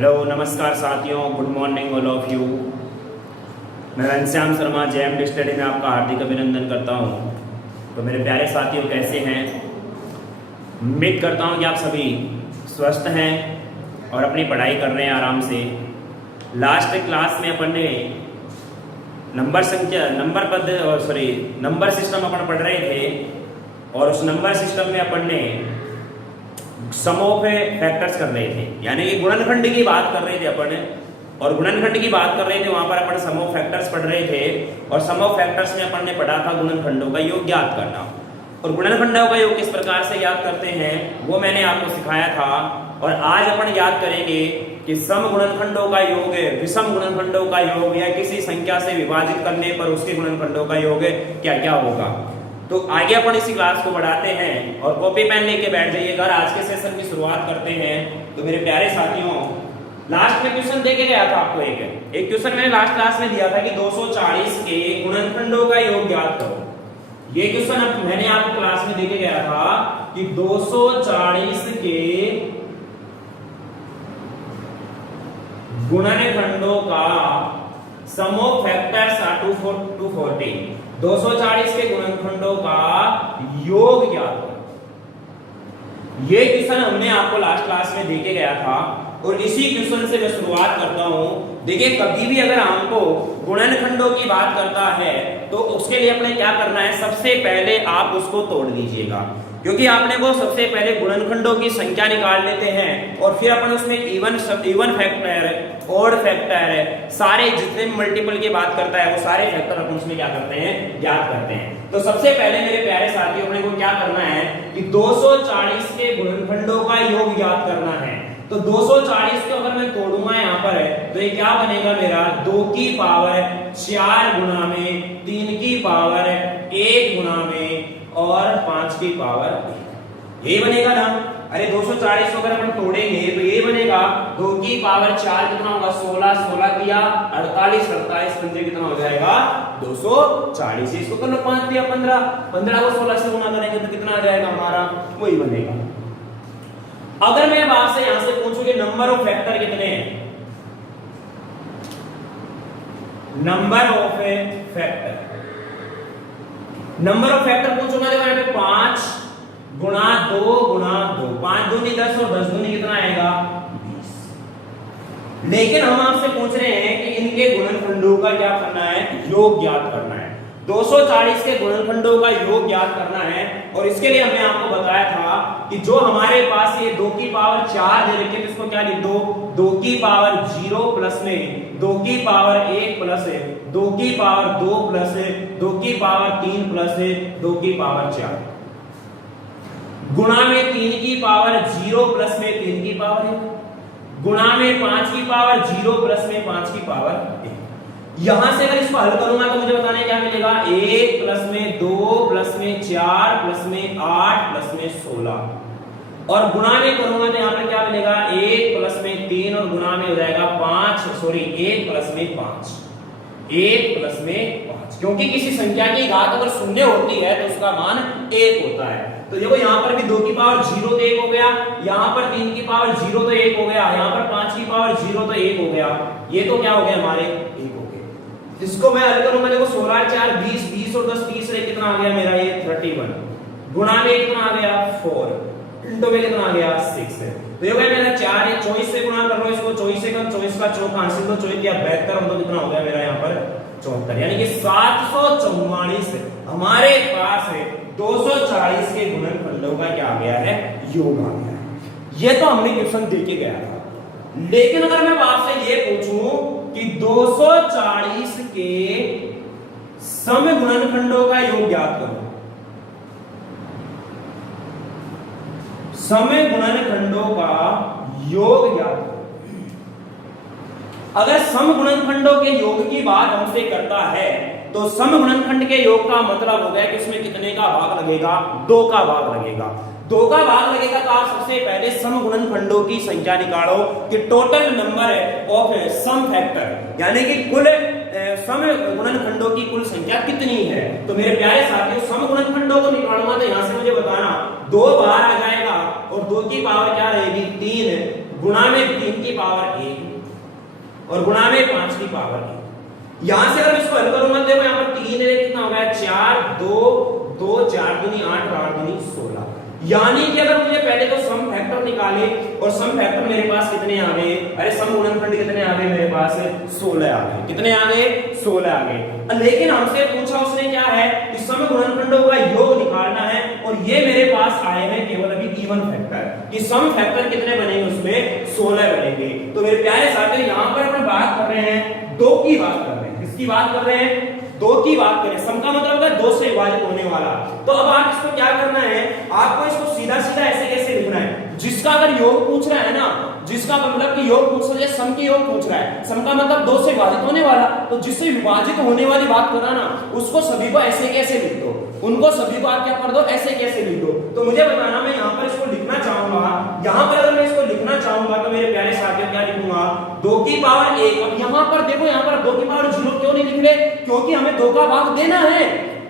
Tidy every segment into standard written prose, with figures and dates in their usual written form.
Hello नमस्कार साथियों, good morning all of you. मैं घनश्याम शर्मा जेएमडी स्टडी में आपका हार्दिक अभिनंदन करता हूँ। तो मेरे प्यारे साथियों, कैसे हैं? उम्मीद करता हूँ कि आप सभी स्वस्थ हैं और अपनी पढ़ाई कर रहे हैं आराम से। लास्ट क्लास में अपन ने नंबर सिस्टम अपन पढ़ रहे थे और उस नंबर सिस्टम में अपन ने सम ऑफ फैक्टर्स कर रहे थे, यानी कि गुणनखंड की बात कर रहे थे अपन। और गुणनखंड की बात कर रहे थे, वहां पर अपन सम ऑफ फैक्टर्स पढ़ रहे थे। और सम ऑफ फैक्टर्स में अपन ने पढ़ा था गुणनखंडों का योग ज्ञात करना। और गुणनखंडों का योग किस प्रकार से ज्ञात करते हैं वो मैंने आपको सिखाया था। और आज अपन याद करेंगे कि सम गुणनखंडों का योग, विषम गुणनखंडों का योग या किसी संख्या से विभाजित करने पर उसके गुणनखंडों का योग क्या क्या होगा। तो आगे अपन इसी क्लास को बढ़ाते हैं और कॉपी पेन लेके बैठ जाइएगा। आज के सेशन की शुरुआत करते हैं। तो मेरे प्यारे साथियों, लास्ट में क्वेश्चन देके गया था आपको। एक क्वेश्चन मैंने लास्ट क्लास में दिया था कि 240 के गुणनखंडों का योग ज्ञात करो। ये क्वेश्चन मैंने आपको क्लास में देके गया था कि 240 के गुणनखंडों का सम ऑफ फैक्टर्स आर 240। 240 के गुणनखंडों का योग ज्ञात करो। ये क्वेश्चन हमने आपको लास्ट क्लास में देके गया था और इसी क्वेश्चन से मैं शुरुआत करता हूं। देखिए, कभी भी अगर हमको गुणनखंडों की बात करता है तो उसके लिए अपने क्या करना है, सबसे पहले आप उसको तोड़ दीजिएगा, क्योंकि आपने वो सबसे पहले गुणनखंडों की संख्या निकाल लेते हैं और फिर अपन उसमें इवन फैक्टर, ऑड फैक्टर, सारे जितने मल्टीपल की बात करता है वो सारे फैक्टर अपन उसमें क्या करते हैं, ज्ञात करते हैं। तो सबसे पहले मेरे प्यारे साथियों, अपने को क्या करना है कि 240 के गुणनखंडों का योग ज्ञात करना है। तो 240 को अगर मैं तोड़ूंगा यहाँ पर तो ये क्या बनेगा मेरा, 2 की पावर 4 गुना में 3 की पावर 1 गुना में और 5 की पावर 1, ये बनेगा ना। अरे 240 को अगर अपन तोड़ेंगे तो ये बनेगा 2 की पावर 4 कितना होगा, 16, 16 किया 48, 48 पंजे कितना हो जाएगा 240। इसको कर लो 5 दिया 15, 15 को 16 से गुना करेंगे तो कितना आ जाएगा हमारा, वही बनेगा। अगर मैं अब आपसे यहां से पूछूं कि नंबर ऑफ फैक्टर कितने हैं, नंबर ऑफ फैक्टर पूछूंगा, देखो यहाँ पे 5 गुणा 2 गुणा 2, 5 दूनी 10 और 10 दूनी कितना आएगा 20। लेकिन हम आपसे पूछ रहे हैं कि इनके गुणनखंडों का क्या करना है, योग ज्ञात करना है। 240 के गुणनखंडों का योग ज्ञात करना है और इसके लिए हमने आपको बताया था कि जो हमारे पास ये 2 की पावर 4 दे रखी है, इसको क्या लिख दो, 2 की पावर 0 प्लस में 2 की पावर 1 प्लस 2 की पावर 2 प्लस 2 की पावर 3 प्लस 2 की पावर 4 गुणा में 3 की पावर 0 प्लस में 3 की पावर 1 गुणा में 5 की पावर 0 प्लस में 5 की पावर 1। यहां से अगर इसको हल करूंगा तो मुझे बताने क्या मिलेगा, 1 प्लस में 2 प्लस में 4 प्लस में 8 प्लस में 16 और गुणा में करूंगा तो यहां पर क्या मिलेगा, 1 प्लस में 3 और गुणा में हो जाएगा 1 प्लस में 5, 1 प्लस में 5, क्योंकि किसी संख्या की घात अगर शून्य होती है तो उसका मान 1 होता है। तो देखो यहाँ पर भी 2 की पावर 0 तो 1 हो गया, यहाँ पर 3 की पावर 0 तो 1 हो गया, यहाँ पर 5 की पावर 0 तो 1 हो गया, ये तो क्या हो गया हमारे 1 हो गया। इसको मैं हल करूंगा, देखो 16 4 20, 20 और 10 30 रे कितना आ गया मेरा ये 31, गुणा में कितना आ गया 4, इंटू में कितना आ गया 6 है। तो ये हो गया मेरा 4, ये 24 से गुणा कर लो इसको, 24 से कम 24 का चौक हासिल तो 24 या 72 तो कितना हो गया मेरा यहाँ पर 74, यानी कि 744 हमारे पास है 240 के गुणनखंडों का क्या आ गया है, योग आ गया है। ये तो हमने क्वेश्चन देके गया था। लेकिन अगर मैं आपसे ये पूछूं कि 240 के सम गुणनखंडों का योग ज्ञात करो, सम गुणनखंडों का योग ज्ञात करो। अगर सम गुणनखंडों के योग की बात हमसे करता है तो सम गुणनखंड के योग का मतलब हो गया कि उसमें कितने का भाग लगेगा, 2 का भाग लगेगा। 2 का भाग लगेगा तो आप सबसे पहले सम गुणनखंडों की संख्या निकालो कि total number of sum factor, यानी कि कुल सम गुणनखंडों की कुल संख्या कितनी है। तो मेरे प्यारे साथियों, सम गुणनखंडों को निकालूंगा तो यहां से मुझे बताना 2 बाहर आ जाएगा और 2 की पावर क्या रहेगी 3 गुणा में 3 की पावर 1 और गुणा में 5 की पावर 1। यहां से अगर इसको हल करूंगा देखो यहां पर 3 है, कितना हो गया 4, 2 2 4 दूनी 8 8 दूनी 16। यानी कि अगर मुझे पहले तो सम फैक्टर निकाले और सम फैक्टर मेरे पास कितने आ गए, अरे सम गुणनखंड कितने आ गए मेरे पास 16 आ गए। कितने आ गए 16 आ गए। लेकिन हमसे पूछा उसने क्या है कि सम गुणनखंडों का योग निकालना है और ये मेरे पास आए हैं केवल अभी इवन फैक्टर कि सम फैक्टर कितने बनेंगे उसमें 16 बनेंगे। तो मेरे प्यारे साथियों यहां पर अपन बात कर रहे हैं 2 की बात कर रहे हैं। किसकी बात कर रहे हैं 2 की बात करें। सम का मतलब है 2 से विभाजित होने वाला। तो अब आप इसको क्या करना है, आपको इसको सीधा सीधा ऐसे कैसे लिखना है, जिसका अगर योग पूछ रहा है ना, जिसका मतलब कि योग पूछ रहा है, सम की योग पूछ रहा है, सम का मतलब 2 से विभाजित होने वाला, तो जिससे विभाजित होने वाली बात करना ना, उसको सभी को ऐसे कैसे लिख दो, उनको सभी को आप क्या कर दो ऐसे कैसे लिख दो। तो मुझे बताना मैं यहाँ पर इसको लिखना चाहूंगा, यहाँ पर अगर मैं इसको लिखना चाहूंगा तो मेरे प्यारे साथियों क्या लिखूंगा 2 की पावर 1। अब यहाँ पर देखो यहाँ पर 2 की पावर 0 क्यों नहीं लिख रहे, क्योंकि हमें 2 का भाग देना है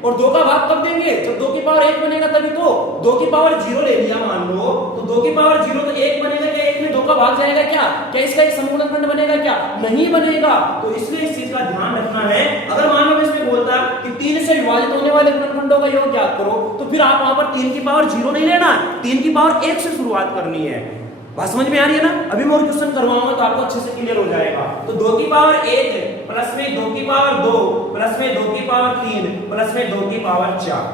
और 2 का भाग कब देंगे जब 2 की पावर 1 बनेगा तभी। तो 2 की पावर 0 ले लिया मान लो, तो 2 की पावर 0 तो 1 बनेगा क्या, 1 में 2 का भाग जाएगा क्या, क्या इसका एक समगुणनखंड बनेगा क्या, नहीं बनेगा। तो इसलिए इस चीज का ध्यान रखना है। अगर मान लो मैं इसमें बोलता कि 3 से विभाजित होने वाले गुणनखंडों का योग ज्ञात करो, तो फिर आप वहां पर 3 की पावर 0 नहीं लेना, 3 की पावर 1 से शुरुआत करनी है। बात समझ में आ रही है ना। अभी मैं क्वेश्चन करवाऊंगा तो आपको अच्छे से क्लियर हो जाएगा। तो 2 की पावर 1 प्लस में 2 की पावर 2 प्लस में 2 की पावर 3 प्लस में 2 की पावर 4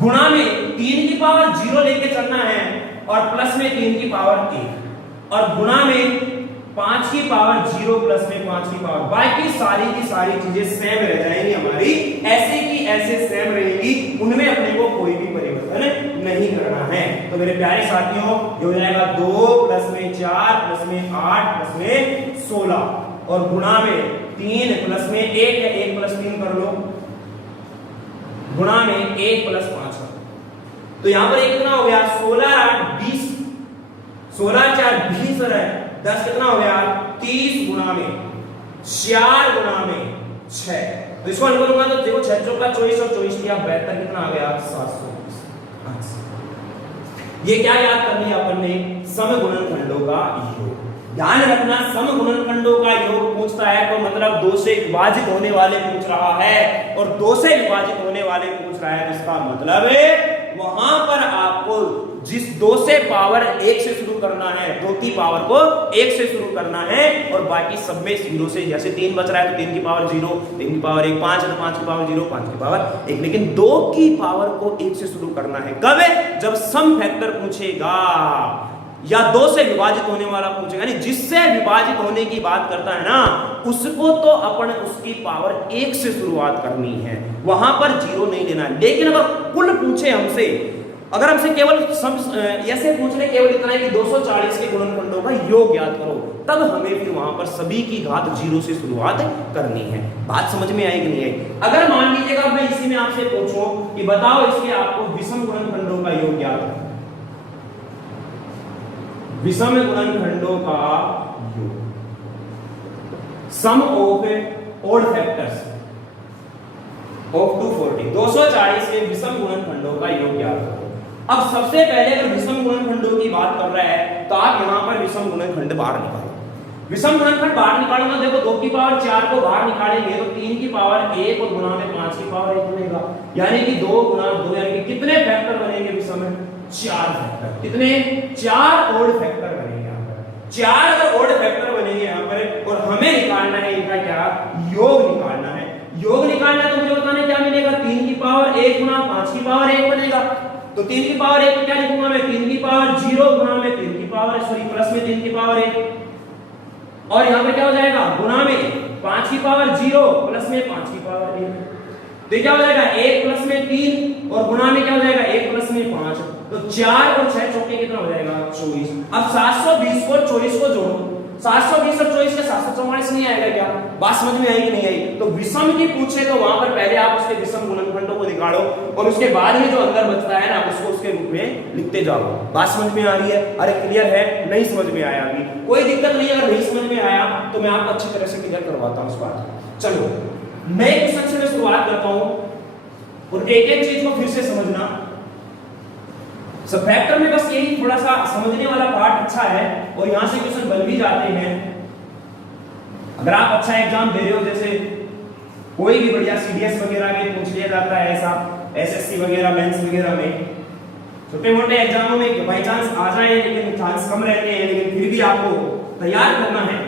गुणा में 3 की पावर 0 लेके चलना है और प्लस में 3 की पावर 1 और गुणा में 5 की पावर 0 प्लस में 5 की पावर, बाकी सारी की सारी चीजें सेम रह जाएंगी हमारी, ऐसे की ऐसे सेम रहेगी, उनमें अपने को कोई भी परिवर्तन नहीं करना है। तो मेरे प्यारे साथियों ये हो जाएगा 2 प्लस में 4 प्लस में 8 प्लस में 16 और गुणा में 3 प्लस में 1 है, 1 प्लस 3 कर लो, गुणा में 1 प्लस 5। तो यहां पर कितना हो गया 16 8 20, 16 4 20 है 10 कितना हो गया 30 गुणा में 4 गुणा में 6। तो इसको हल करूंगा तो देखो 6 चौका 24 और 24 दिया 72 कितना आ गया 720। ये क्या याद करनी है अपन ने, सम गुणनखंडों का योग। ध्यान रखना सम गुणनखंडों का योग पूछता है तो मतलब 2 से विभाजित होने वाले पूछ रहा है, और 2 से विभाजित होने वाले पूछ रहा है, इसका मतलब है वहां पर आपको जिस 2 से पावर 1 से शुरू करना है, 2 की पावर को 1 से शुरू करना है और बाकी सब में 0 से, जैसे 3 बच रहा है तो 3 की पावर 0, 3 की पावर 1, 5 है तो 5 की पावर 0, 5 की पावर 1, लेकिन 2 की पावर को 1 से शुरू करना है। कब है जब सम फैक्टर पूछेगा या 2 से विभाजित होने वाला पूछेगा, यानी जिससे विभाजित होने की बात करता है ना, उसको तो अपन उसकी पावर 1 से शुरुआत करनी है, वहां पर 0 नहीं लेना। लेकिन अगर कुल पूछे हमसे, अगर हमसे केवल ऐसे पूछ रहे केवल इतना है कि 240 के गुणनखंडों का योग ज्ञात करो, तब हमें फिर वहां पर सभी की घात 0 से शुरुआत करनी है। बात समझ में आई कि नहीं आई। अगर मान लीजिएगा मैं इसी में आपसे पूछूं कि बताओ इसके आपको विषम गुणनखंडों का योग ज्ञात है, विषम गुणनखंडों का योग, सम ऑफ ओड फैक्टर्स ऑफ 240, 240 के विषम गुणनखंडों का योग ज्ञात करो। अब सबसे पहले अगर विषम गुणनखंडों की बात कर रहा है तो आप यहां पर विषम गुणनखंड बाहर निकालो। विषम गुणनखंड बाहर निकालूंगा, देखो 2 की पावर 4 को बाहर निकालेंगे तो 3 की पावर 1 और गुणा में 5 की पावर 1 बनेगा, यानी कि 2 गुणा 2, यानी कि कितने फैक्टर बनेंगे विषम में 4 फैक्टर। कितने 4 ओड फैक्टर बनेंगे यहां पर, 4 अगर ओड फैक्टर बनेंगे यहां पर, और हमें निकालना है इनका क्या योग निकालना है। योग निकालना है तो मुझे बताने क्या मिलेगा, 3 की पावर 1 गुणा 5 की पावर 1 बनेगा। तो 3 की पावर 1 को क्या लिखूंगा मैं, 3 की पावर 0 गुणा में 3 की पावर सॉरी प्लस में 3 की पावर 1, और यहां पे क्या हो जाएगा गुणा में 5 की पावर 0 प्लस में 5 की पावर 1, तो क्या हो जाएगा 1 प्लस में 3 और गुणा में क्या हो जाएगा 1 प्लस में 5, तो 4 और 6 चौके कितना हो जाएगा 24। अब 720 को 24 को जोड़ो, 720 और 24 के 744 नहीं आएगा क्या, बात समझ में आई कि नहीं आई। तो विषम की पूछे तो वहां पर पहले आप उसके विषम गुणनखंडों को निकालो और उसके बाद में जो अंदर बचता है ना उसको उसके रूप में लिखते जाओ। बात समझ में आ रही है, अरे क्लियर है, नहीं समझ में आया अभी कोई दिक्कत नहीं, अगर नहीं समझ में आया तो मैं आपको अच्छी तरह से क्लियर करवाता हूं इस बात। चलो मैं क्वेश्चन से शुरुआत करता हूं और एक एक चीज को फिर से समझना। सब फैक्टर में बस यही थोड़ा सा समझने वाला पार्ट अच्छा है और यहां से क्वेश्चन बन भी जाते हैं। अगर आप अच्छा एग्जाम दे रहे हो, जैसे कोई भी बढ़िया सीडीएस वगैरह में पूछ लिया जाता है ऐसा, एसएससी वगैरह मेंस वगैरह में, छोटे मोटे एग्जामों में बाई चांस आ जाए, लेकिन चांस कम रहते हैं, लेकिन फिर भी आपको तैयार करना है,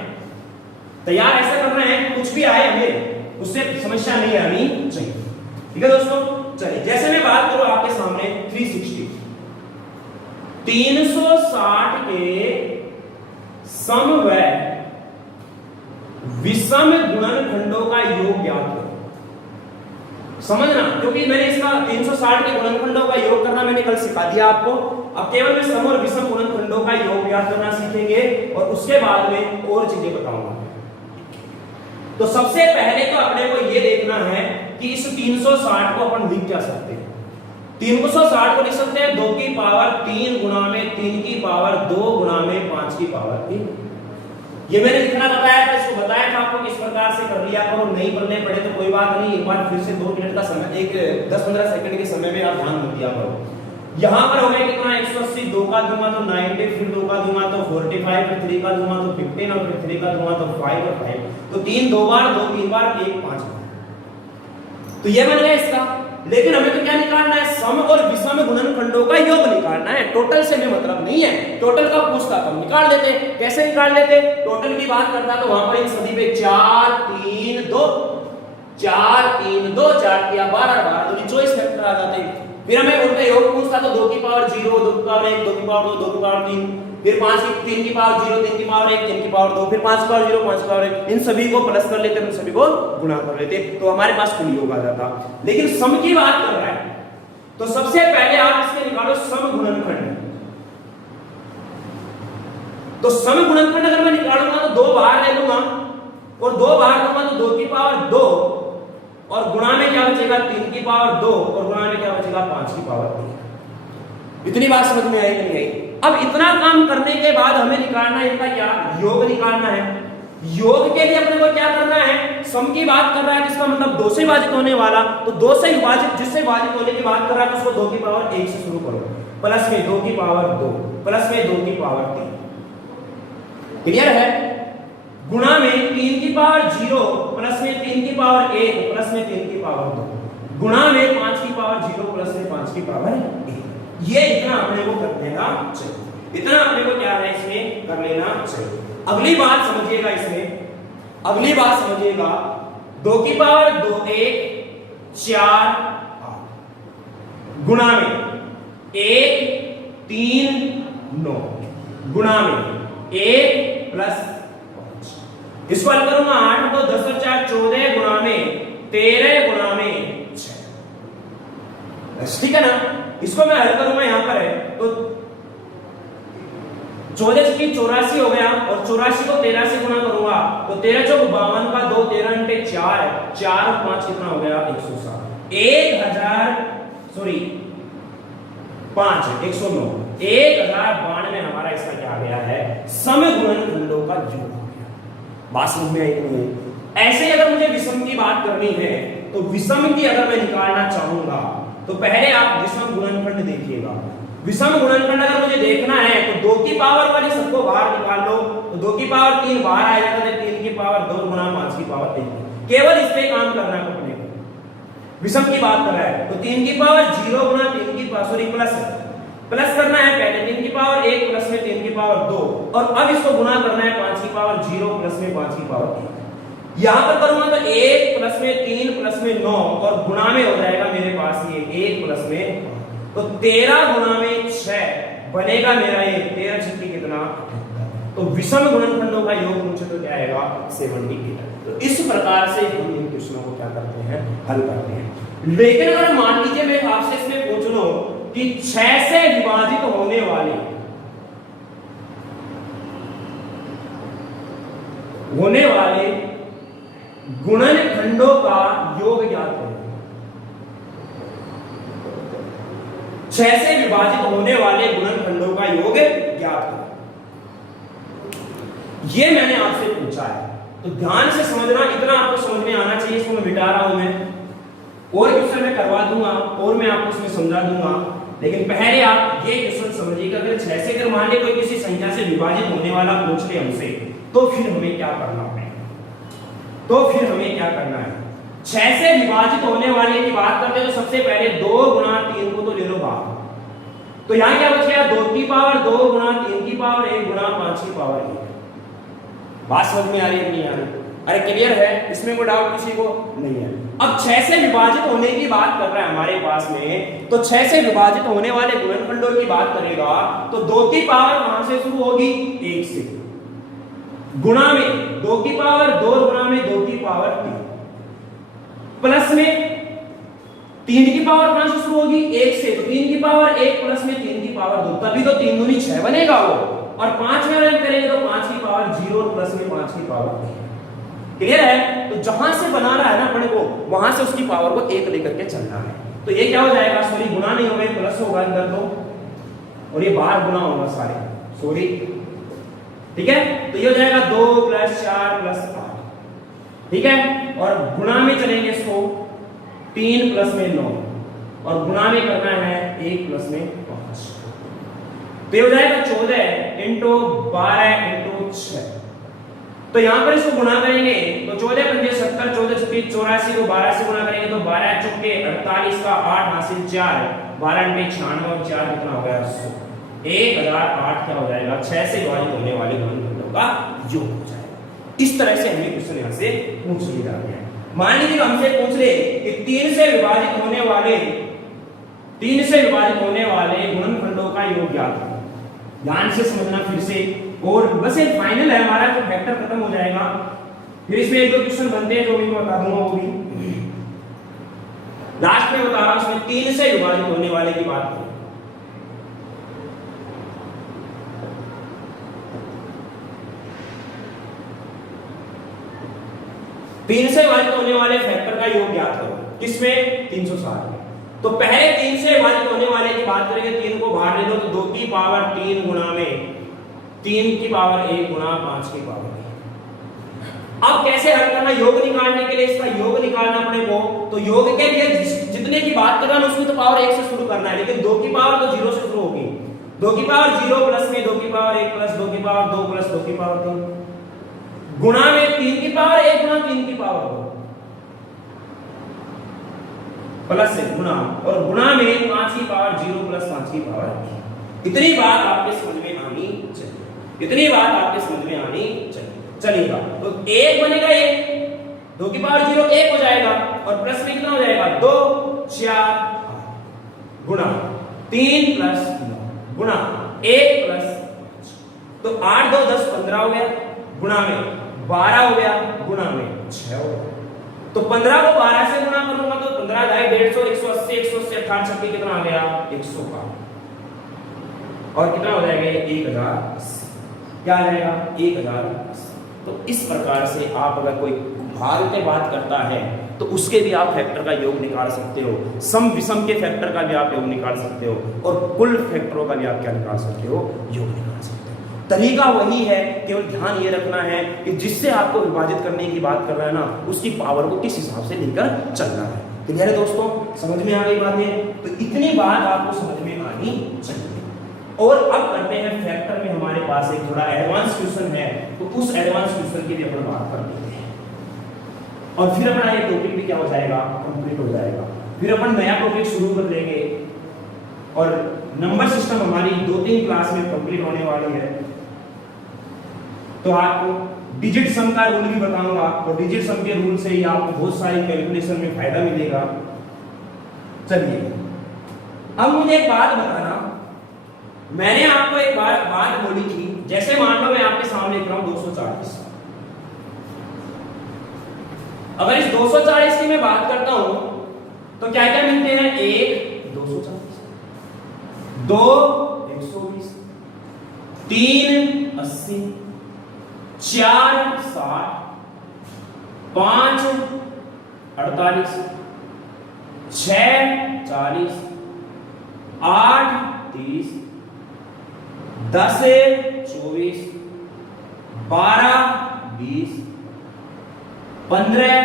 तैयार ऐसा करना है कुछ भी आए हमें उससे समस्या नहीं आनी चाहिए। ठीक है दोस्तों, चलिए जैसे मैं बात करूं आपके सामने 360 360 के समवय विषम गुणनखंडों का योग ज्ञात करो। समझना, क्योंकि मैंने इसका 360 के गुणनखंडों का योग करना मैंने कल सिखा दिया आपको। अब केवल मैं सम और विषम गुणनखंडों का योग ज्ञात करना सीखेंगे और उसके बाद में और चीजें बताऊंगा। तो सबसे पहले तो अपने को यह देखना है कि इस 360 को अपन लिख क्या सकते हैं। 360 को लिख सकते हैं 2 की पावर 3 गुणा में 3 की पावर 2 गुणा में 5 की पावर 3। ये मैंने लिखना बताया था, इसको बताया था आपको किस प्रकार से कर लिया करो। नहीं पढ़ने पड़े तो कोई बात नहीं, एक बार फिर से 2 मिनट का समय, एक 10-15 सेकंड के समय में आप ध्यान मत दिया करो। यहां पर हो गया कितना 180, 2 का दूंगा तो 90, फिर 2 का दूंगा तो 45, फिर 3 का दूंगा तो 15 और फिर 3 का दूंगा तो 5 और 5, तो 3 2 बार, 2 3 बार, 1 5 बार। तो ये बन गया इसका। लेकिन हमें तो क्या निकालना है, सम और विषम गुणनखंडों का योग निकालना है। टोटल से हमें मतलब नहीं है, टोटल का पूछता तो निकाल लेते। कैसे निकाल लेते, टोटल की बात करता तो वहां पर इन सभी पे 4 3 2 4 3 2 4 किया 12 12 तो 24 फैक्टर आ जाते। फिर हमें उनका योग पूछता तो 2 की पावर 0, 2 की पावर 1, 2 की पावर 2, 2 की पावर 3, फिर 3 की पावर 0, 3 की पावर 1, 3 की पावर 2, फिर 5 की पावर 0, 5 की पावर 1, इन सभी को प्लस कर लेते, इन सभी को गुणा कर लेते, तो हमारे पास कुल योग आ जाता। लेकिन सम की बात कर रहा है तो सबसे पहले आप इसके निकालो सम गुणनखंड। तो सम गुणनखंड अगर मैं निकालूंगा तो 2 बाहर ले लूंगा और 2 बाहर लूंगा तो 2 की पावर 2 और गुणा में क्या बचेगा 3 की पावर 2 और गुणा में क्या बचेगा 5 की पावर 3। इतनी बात समझ में आई कि नहीं आई? अब इतना काम करने के बाद हमें निकालना है इनका क्या, योग निकालना है। योग के लिए अपने को क्या करना है, सम की बात कर रहा है जिसका मतलब 2 से विभाजित होने वाला, तो 2 से विभाजित, जिससे विभाजित होने की बात कर रहा है तो उसको 2 की पावर 1 से शुरू करो, प्लस में 2 की पावर 2, प्लस में 2 की पावर 3। क्लियर है? गुणा में 3 की पावर 0, प्लस में 3 की पावर 1, प्लस में 3 की पावर 2, गुणा में 5 की पावर 0, प्लस में 5 की पावर 1। ये इतना अपने को कर लेना चाहिए, इतना अपने को क्या है इसमें कर लेना चाहिए। अगली बात समझिएगा, इसमें अगली बात समझिएगा, 2 की पावर 2 1 4 8 गुणा में 1 3 9 गुणा में 1 प्लस 5, इसको हल करूंगा 8 को 10 और 4 14 गुणा में 13 गुणा में 6। ठीक है ना? इसको मैं हल करूंगा, यहां पर है तो 14 की 84 हो गया और 84 को 13 से गुणा करूंगा तो 13 चौक 52 का 2, 13 × 4 है, 4 और 5 कितना हो गया 107, 1009 हमारा इसका क्या आ गया है, सम गुणनखंडों का योग हो गया। बात समझ में आई कि नहीं? ऐसे अगर मुझे विषम की बात करनी है तो विषम की अगर मैं निकालना चाहूंगा तो पहले आप विषम गुणनखंड देखिएगा। विषम गुणनखंड अगर मुझे देखना है तो 2 की पावर वाली सबको बाहर निकाल लो तो 2 की पावर 3 बाहर आ जाएगा, तो 3 की पावर 2 गुणा 5 की पावर 3। केवल इस पे काम करना है अपने को। विषम की बात कर रहा है तो 3 की पावर 0 गुणा 3 की पावर सॉरी प्लस करना है पहले 3 की पावर 1 प्लस में 3 की पावर 2 और अब इसको गुणा करना है 5 की पावर 0 प्लस में 5 की पावर 1। यहां पर करूंगा तो 1 प्लस में 3 प्लस में 9 और गुणा में हो जाएगा मेरे पास ये 1 प्लस में, तो 13 गुणा में 6 बनेगा मेरा ये 13 छक्के कितना, तो विषम गुणनखंडों का योग पूछे तो क्या आएगा 78। तो इस प्रकार से हम इन प्रश्नों को क्या करते हैं, हल करते हैं। लेकिन अगर मान लीजिए मैं आपसे इसमें पूछ लूं कि 6 से विभाजित होने वाले गुणनखंडों का योग ज्ञात करें। 6 से विभाजित होने वाले गुणनखंडों का योग ज्ञात करें, ये मैंने आपसे पूछा है। तो ध्यान से समझना, इतना आपको समझ में आना चाहिए। इसको मैं मिटा रहा हूं मैं, और क्वेश्चन मैं करवा दूंगा और मैं आपको इसमें समझा दूंगा, लेकिन पहले आप ये क्वेश्चन समझिएगा। अगर 6 से अगर मान ले कोई किसी संख्या से विभाजित होने वाला पूछ ले हमसे तो फिर हमें क्या करना है। तो फिर हमें क्या करना है, 6 से विभाजित होने वाले की बात करते हैं तो सबसे पहले 2 गुणा 3 को तो ले लो भाग, तो यहां क्या बच गया 2 की पावर 2 गुणा 3 की पावर 1 गुणा 5 की पावर 1। बात समझ में आ रही है नहीं आ रही? अरे क्लियर है, इसमें कोई डाउट किसी को नहीं है। अब 6 से विभाजित होने की बात कर रहा है हमारे पास में, तो 6 से विभाजित होने वाले गुणनखंडों की बात करेगा तो 2 की पावर कहां से शुरू होगी, 1 से, गुणा में 2 की पावर 2 गुणा में 2 की पावर 3, प्लस में 3 की पावर कहां से शुरू होगी, 1 से, तो 3 की पावर 1 प्लस में 3 की पावर 2, तभी तो 3 दूनी 6 बनेगा वो, और 5 में अगर करेंगे तो 5 की पावर 0 और प्लस में 5 की पावर 1। क्लियर है? तो जहां से बना रहा है ना अपने को, वहां से उसकी पावर को 1 लेकर के चलना है। तो ये क्या हो जाएगा, सॉरी गुणा नहीं होगा, प्लस होगा अंदर तो, और ये बाहर गुणा होगा सारे, सॉरी, ठीक है। तो ये हो जाएगा 2 + 4 + 8, ठीक है, और गुणा में चलेंगे इसको 3 प्लस में 9, और गुणा में करना है 1 प्लस में 5, तो ये हो जाएगा 14 इंटू 12 इंटू 6। तो यहां पर इसको गुणा करेंगे तो 14 × 5 70, 14 × 3 84 को 12 से गुणा करेंगे तो 12 चौके 48 का 8 हासिल 4, 12 × 96 और 4 कितना हो गया 100, 1008 क्या हो जाएगा, 6 से विभाजित होने वाले गुणनखंडों का योग हो जाएगा। इस तरह से हमें क्वेश्चन यहां से पूछ लिया गया है। मान लीजिए हमसे पूछ ले कि 3 से विभाजित होने वाले गुणनखंडों का योग ज्ञात करो। ध्यान से समझना फिर से, और बस एक फाइनल है हमारा, तो फैक्टर खत्म हो जाएगा, फिर इसमें 1-2 क्वेश्चन बनते हैं जो भी मैं बता दूंगा, वो भी लास्ट में बता रहा हूं। इसमें 3 से विभाजित होने वाले की बात करें, 3 से विभाजित होने वाले फैक्टर का योग ज्ञात करो, किसमें 360 में। तो पहले 3 से विभाजित होने वाले की बात करेंगे, 3 को बाहर ले लो तो 2 की पावर 3 गुणा में 3 की पावर 1 गुणा 5 की पावर 1। अब कैसे हल करना, योग निकालने के लिए इसका योग निकालना अपने को, तो योग के लिए जितने की बात कर रहा है उसमें तो पावर 1 से शुरू करना है, लेकिन 2 की पावर तो 0 से शुरू होगी, 2 की पावर 0 प्लस में 2 की पावर 1 प्लस 2 की पावर 2 प्लस 2 की पावर 3, गुणा में 3 की पावर 1 गुणा 3 की पावर 2, प्लस से गुणा, और गुणा में 5 की पावर 0 प्लस 5 की पावर 1। इतनी बात आपके समझ में आनी चाहिए, इतनी बात आपके समझ में आनी चाहिए। चलिएगा, तो 1 बनेगा 1, 2 की पावर 0 1 हो जाएगा, और प्लस में कितना हो जाएगा 2 4 8 गुणा 3 प्लस 9 गुणा 1 प्लस 5, तो 8 2 10 15 हो गया, गुणा में 12 हो गया, गुणा में 6 हो गया। तो 15 को 12 से गुणा करूंगा तो 15 150 180 180 18 छक्के कितना आ गया 100 का, और कितना हो जाएगा 1080, क्या आ जाएगा 1080। तो इस प्रकार से आप अगर कोई भाग पे बात करता है तो उसके भी आप फैक्टर का योग निकाल सकते हो, सम विषम के फैक्टर का भी आप योग निकाल सकते हो, और कुल फैक्टरों का भी आप क्या निकाल सकते हो, योग निकाल सकते हो। तरीका वही है, केवल ध्यान ये रखना है कि जिससे आपको विभाजित करने की बात कर रहा है ना, उसकी पावर को किस हिसाब से लेकर चलना है। क्लियर है दोस्तों, समझ में आ गई बातें? तो इतनी बात आपको समझ में आनी चाहिए। और अब करते हैं फैक्टर में हमारे पास एक थोड़ा एडवांस क्वेश्चन है, तो उस एडवांस क्वेश्चन की भी अपन बात कर लेते हैं, और फिर अपना ये टॉपिक भी क्या हो जाएगा, कंप्लीट हो जाएगा। फिर अपन नया टॉपिक शुरू कर लेंगे, और नंबर सिस्टम हमारी 2-3 क्लास में कंप्लीट होने वाली है। तो आपको डिजिट सम का रूल भी बताऊंगा, और डिजिट सम के रूल से ही आपको बहुत सारी कैलकुलेशन में फायदा मिलेगा। चलिए, अब मुझे एक बात बताना, मैंने आपको एक बात बोली थी, जैसे मान लो मैं आपके सामने लिख रहा हूं 240, अगर इस 240 की मैं बात करता हूं तो क्या क्या मिलते हैं, 1 240, 2 120, 3 80, 4 60, 5 48, 6 40, 8 30, 10 24, 12 20, 15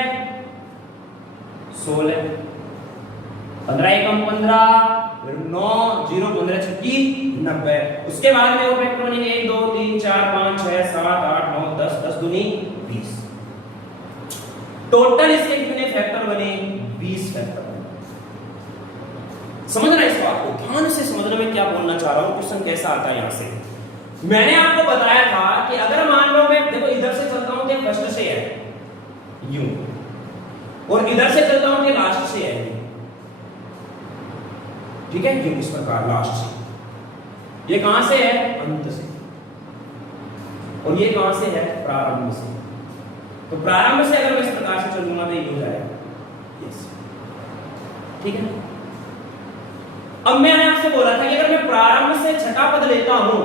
16, 15 एकम 15, फिर 9 0 15 छक्की 90। उसके बाद में वो फैक्टर बनेंगे 1 2 3 4 5 6 7 8 9 10 10 दूनी 20। टोटल इसके कितने फैक्टर बने? 20 फैक्टर बने। समझना इस बात को, ध्यान से समझना मैं क्या बोलना चाह रहा हूं, क्वेश्चन कैसा आता है यहां से। मैंने आपको बताया था कि अगर मान लो मैं देखो इधर से चलता हूं कि फर्स्ट से है यूं, और इधर से चलता हूं कि लास्ट से है यूं, ठीक है, यूं इस प्रकार लास्ट से। ये कहां से है? अंत से। और ये कहां से है? प्रारंभ से। तो प्रारंभ से अगर मैं इस प्रकार से चलूंगा तो ये हो जाएगा यस, ठीक है। अब मैंने आपसे बोला था कि अगर मैं प्रारंभ से छठा पद लेता हूं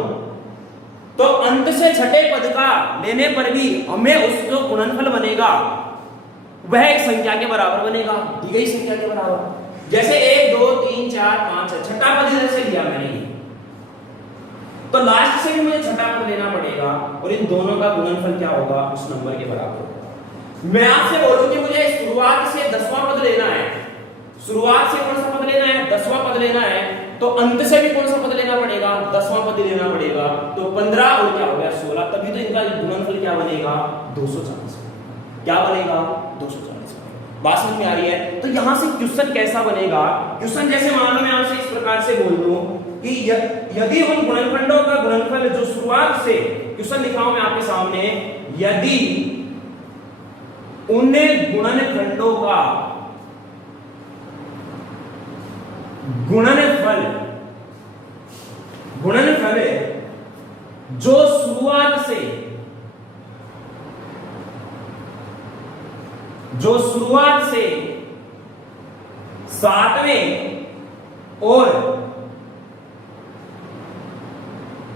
तो अंत से छठे पद का लेने पर भी हमें उसका गुणनफल बनेगा वह एक संख्या के बराबर बनेगा, दी गई संख्या के बराबर। जैसे 1 2 3 4 5 है, छठा पद इधर से लिया मैंने, तो लास्ट से भी मुझे छठा पद लेना पड़ेगा और इन दोनों का गुणनफल क्या होगा? उस नंबर के बराबर होगा। मैं आपसे बोलूं कि मुझे शुरुआत से 10वां पद लेना है, शुरुआत से कौन सा पद लेना है? 10वां पद लेना है, तो अंत से भी कौन सा पद लेना पड़ेगा? 10वां पद लेना पड़ेगा। तो 15 और क्या हो गया? 16, तभी तो इनका गुणनफल क्या बनेगा? 240। क्या बनेगा? 240। बात समझ में आ रही है? तो यहां से क्वेश्चन कैसा बनेगा? क्वेश्चन जैसे मान लो मैं आपसे इस प्रकार से बोल दूं कि यदि उन गुणनखंडों का गुणनफल जो शुरुआत से, क्वेश्चन लिखा हूं मैं आपके सामने, यदि उन गुणनखंडों का गुणनफल जो शुरुआत से 7वें और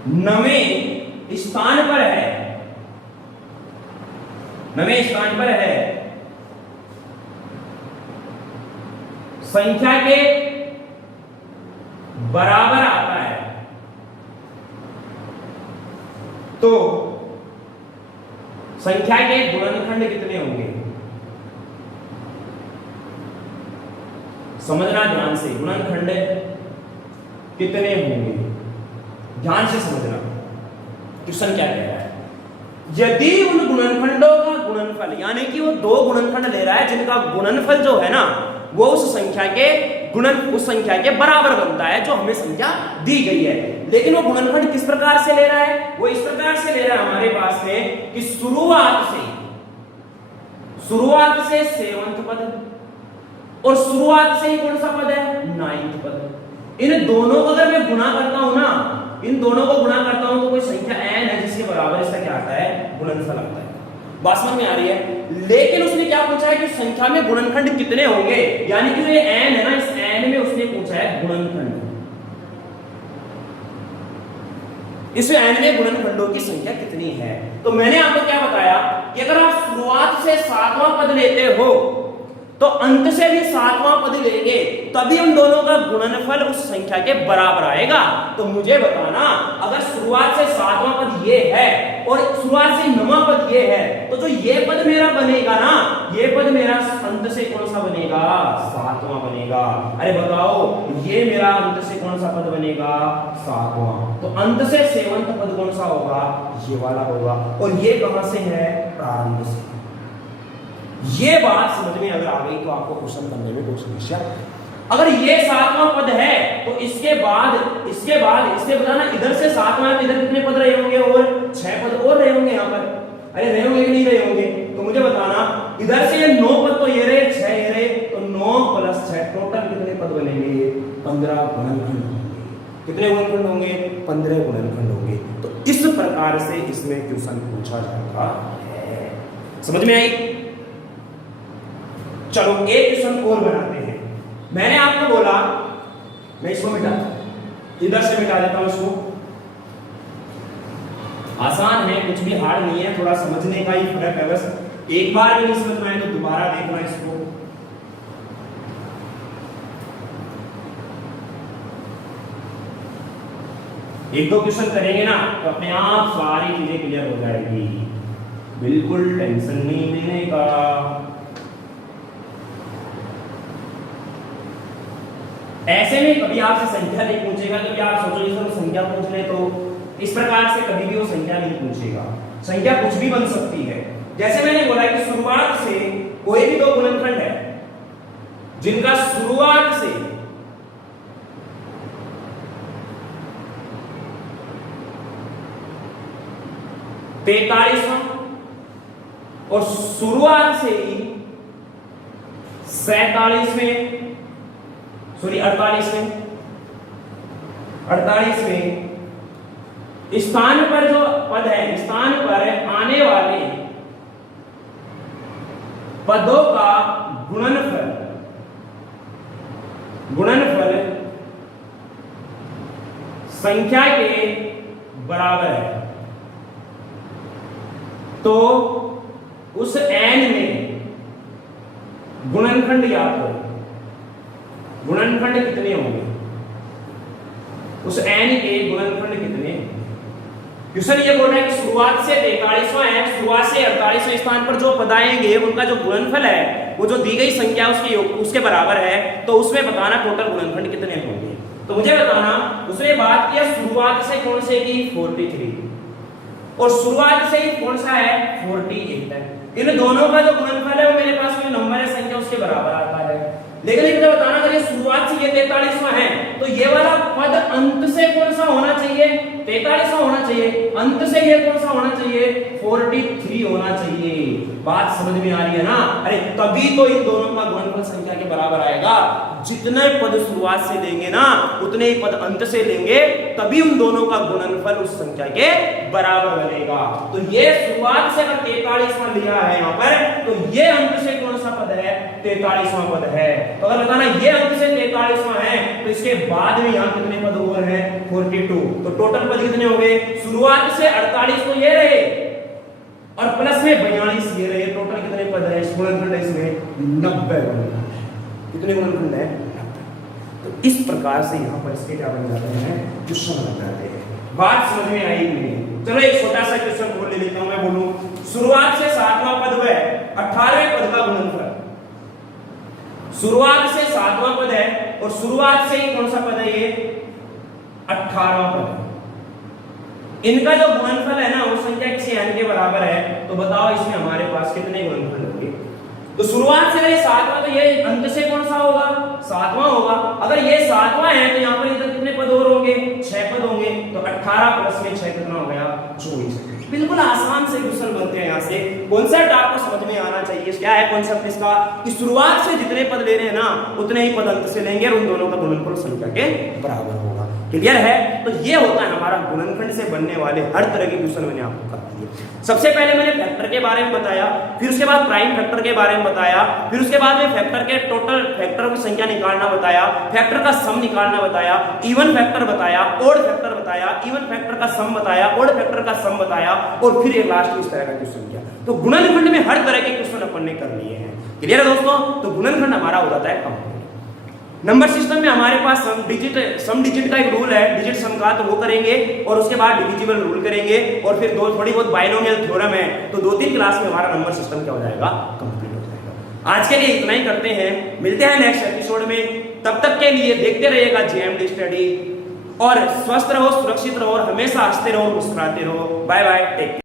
9वें स्थान पर है, 9वें स्थान पर है, संख्या के बराबर आता है, तो संख्या के गुणनखंड कितने होंगे? समझना ध्यान से, गुणनखंड कितने होंगे? ध्यान से समझना क्वेश्चन क्या कह रहा है। यदि उन गुणनखंडों का गुणनफल, यानी कि वो दो गुणनखंड ले रहा है जिनका गुणनफल जो है ना वो उस संख्या के बराबर बनता है जो हमें संख्या दी गई है, लेकिन वो गुणनखंड किस प्रकार से ले रहा है? वो इस प्रकार से ले रहा है हमारे पास में कि शुरुआत से 7वां पद और शुरुआत से ही कौन सा पद है? 9वां पद। इन दोनों को अगर मैं गुणा करता हूं ना, इन दोनों को गुणा करता हूं तो कोई संख्या n है जिसके बराबर इसका क्या आता है? गुणनफल आता है। बात समझ में आ रही है? लेकिन उसने क्या पूछा है कि संख्या में गुणनखंड कितने होंगे, यानी कि जो ये n है ना, इस n में उसने पूछा है गुणनखंड, इस n में गुणनखंडों की संख्या कितनी है। तो मैंने आपको क्या बताया कि अगर आप शुरुआत से 7वां पद लेते हो तो अंत से भी 7वां पद लेंगे, तभी उन दोनों का गुणनफल उस संख्या के बराबर आएगा। तो मुझे बताना, अगर शुरुआत से 7वां पद ये है और शुरुआत से 9वां पद ये है, तो जो ये पद मेरा बनेगा ना, ये पद मेरा अंत से कौन सा बनेगा? 7वां बनेगा। अरे बताओ, ये मेरा अंत से कौन सा पद बनेगा? 7वां। तो अंत से 7वां पद कौन सा होगा? ये वाला होगा। और ये कहां से है? प्रारंभ से। ये बात समझ में अगर आ गई तो आपको क्वेश्चन करने में कोई समस्या। अगर ये 7वां पद है तो इसके बाद इससे बताना, इधर से 7वां इधर कितने पद रहे होंगे? और 6 पद और रहे होंगे यहाँ पर। अरे रहे होंगे कि नहीं रहे होंगे? तो मुझे बताना, इधर से ये 9 पद तो ये रहे, 6 ये रहे, तो 9 + 6 टोटल कितने पद बनेंगे? 15 गुणनखंड होंगे। कितने गुणनखंड होंगे? 15 गुणनखंड होंगे। तो इस प्रकार से इसमें क्वेश्चन पूछा जाता है। समझ में आई? चलो एक क्वेश्चन और बनाते हैं। मैंने आपको बोला, मैं इसको इधर से मिटा देता हूं इसको। आसान है, कुछ भी हार्ड नहीं है, थोड़ा समझने का ही फर्क है बस। एक बार भी नहीं समझ में आए तो दोबारा देखना इसको। एक दो क्वेश्चन करेंगे ना तो अपने आप सारी चीजें क्लियर हो जाएगी, बिल्कुल टेंशन नहीं लेने का। ऐसे में कभी आपसे संख्या नहीं पूछेगा, कभी आप सोचोगे सर संख्या पूछ ले, तो इस प्रकार से कभी भी वो संख्या नहीं पूछेगा। संख्या कुछ भी बन सकती है। जैसे मैंने बोला कि शुरुआत से कोई जिनका शुरुआत से तैतालीसवां और शुरुआत से ही 48वें स्थान पर जो पद है, स्थान पर आने वाले पदों का गुणनफल संख्या के बराबर है। तो उस n में गुणनखंड याद करो, गुणनखंड कितने होंगे, उस n के गुणनखंड कितने। क्वेश्चन ये बोल रहा है कि शुरुआत से 43वां है, शुरुआत से 48वें स्थान पर जो पद आएंगे उनका जो गुणनफल है वो जो दी गई संख्या उसके बराबर है। तो उसमें बताना टोटल गुणनखंड कितने होंगे। तो मुझे बताना, उसने बात किया शुरुआत से कौन से की 43 और शुरुआत से ही कौन सा है 48 है। इन दोनों का जो गुणनफल है वो मेरे पास में नंबर है संख्या उसके बराबर आता है। लेकिन मुझे बताना अगर ये शुरुआत से ये 43वां है तो ये वाला पद अंत से कौन सा होना चाहिए, 43वां होना चाहिए, अंत से ये कौन सा होना चाहिए 43 होना चाहिए। बात समझ में आ रही है ना। अरे तभी तो इन दोनों का गुणनफल संख्या के बराबर आएगा। जितने पद शुरुआत से लेंगे ना उतने ही पद अंत से लेंगे, तभी उन दोनों का गुणनफल उस संख्या के बराबर बनेगा। तो ये शुरुआत से अगर 43वां लिया है यहाँ पर, तो ये अंत से कौन सा पद है 43वां पद है। तो अगर बताना ये अंत से 43वां है तो इसके बाद में यहाँ कितने पद और हैं 42। तो टोटल पद कितने हो गए, शुरुआत से 48 तो ये रहे और प्लस में 42 ये रहे। टोटल कितने पद है इस गुणनखंड इसमें 90 गुणनखंड। कितने गुणनखंड है 90। तो इस प्रकार से यहाँ पर इसके क्या बन जाते हैं क्वेश्चन बन जाते हैं। बात समझ में आई कि नहीं। चलो एक छोटा सा क्वेश्चन बोल ले लेता हूं। मैं बोलूं शुरुआत से 7वां पद है 18वें पद का गुणनफल। शुरुआत से 7वां पद है और शुरुआत से ही कौन सा पद है ये 18वां पद। इनका जो गुणनफल है ना वो संख्या किसी n के बराबर है। तो बताओ इसमें हमारे पास कितने गुणनफल होंगे। तो शुरुआत से ये 7वां, तो ये अंत से कौन सा होगा 7वां होगा। अगर ये 7वां है तो यहाँ पर इधर कितने पद और होंगे 6 पद होंगे। तो 18 प्लस में 6 कितना हो गया 24। बिल्कुल आसान से क्वेश्चन बनते हैं। यहाँ से कॉन्सेप्ट आपको समझ में आना चाहिए। क्या है कॉन्सेप्ट इसका कि शुरुआत से जितने पद ले रहे हैं ना उतने ही पद अंत से लेंगे और उन दोनों का गुणनफल संख्या के बराबर होगा। क्लियर है। तो ये होता है हमारा गुणनखंड से बनने वाले हर तरह के क्वेश्चन मैंने आपको करा दिए। सबसे पहले मैंने फैक्टर के बारे में बताया, फिर उसके बाद प्राइम फैक्टर के बारे में बताया, फिर उसके बाद में फैक्टर के टोटल फैक्टरों की संख्या निकालना बताया, फैक्टर का सम निकालना बताया, इवन फैक्टर बताया, ऑड फैक्टर बताया, इवन फैक्टर का सम बताया, ऑड फैक्टर का सम बताया और फिर एक लास्ट में इस तरह का क्वेश्चन किया। तो गुणनखंड में हर तरह के क्वेश्चन अपन ने कर लिए हैं। क्लियर है दोस्तों। तो गुणनखंड हमारा हो जाता है कंप्लीट। नंबर सिस्टम में हमारे पास सम डिजिट का एक रूल है, डिजिट सम का, तो वो करेंगे और उसके बाद डिविजिबल रूल करेंगे और फिर थोड़ी बहुत बाइनोमियल थ्योरम है। तो 2-3 क्लास में हमारा नंबर सिस्टम क्या हो जाएगा कंप्लीट हो जाएगा। आज के लिए इतना ही करते हैं, मिलते हैं नेक्स्ट एपिसोड में। तब तक के लिए देखते रहिएगा जेएमडी स्टडी और स्वस्थ रहो, सुरक्षित रहो और हमेशा हंसते रहो, मुस्कुराते रहो। Bye bye, take care.